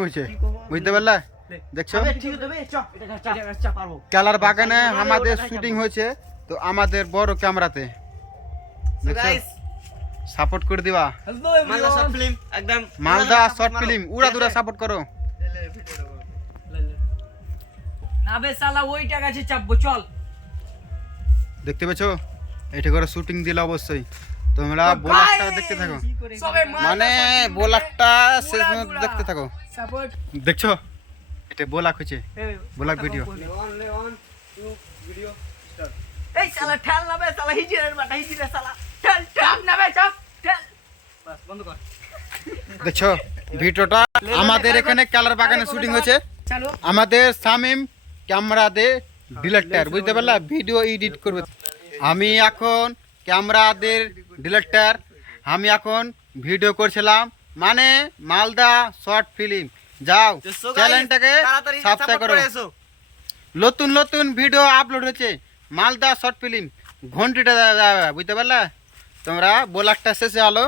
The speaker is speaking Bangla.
হয়েছে। বুঝতে পারলে? দেখছ? কালার বাগানে আমাদের শুটিং হয়েছে তো আমাদের বড় ক্যামেরাতে সাপোর্ট করে দিবা। মালদা শর্ট ফিল্ম একদম মালদা শর্ট ফিল্ম উড়া দুরা সাপোর্ট করো। না বে শালা ওই টাকা আছে চাপবো চল। দেখতে পেছো এটা করে শুটিং দিলে অবশ্যই। তোমরা বোলারটা দেখতে থাকো। মানে বোলারটা শেষ দেখতে থাকো। দেখছ? এটা বোলাক হয়েছে। বোলাক ভিডিও এই শালা ঠেল না শালা হিজিরের বাটা হিজিরে শালা। ঠেল চাপ না বে ঠেল। বাস বন্ধ কর। দেখছ? ভিডিওটা আমাদের এখানে কালার বাগানে শুটিং হয়েছে। আমাদের সামিম ক্যামেরা দে ডিলেক্টার বুঝতে পারলা? ভিডিও এডিট করবে। আমি এখন ক্যামেরাদের ডিলেক্টার আমি এখন ভিডিও করছিলাম মানে মালদা শর্ট ফিল্ম। যাও চ্যানেলটাকে সাবস্ক্রাইব করো। নতুন নতুন ভিডিও আপলোড হচ্ছে মালদা শর্ট ফিল্ম। ঘন্টিটা বুঝতে পারলা? তোমরা বোলাকটা শেষে আলো।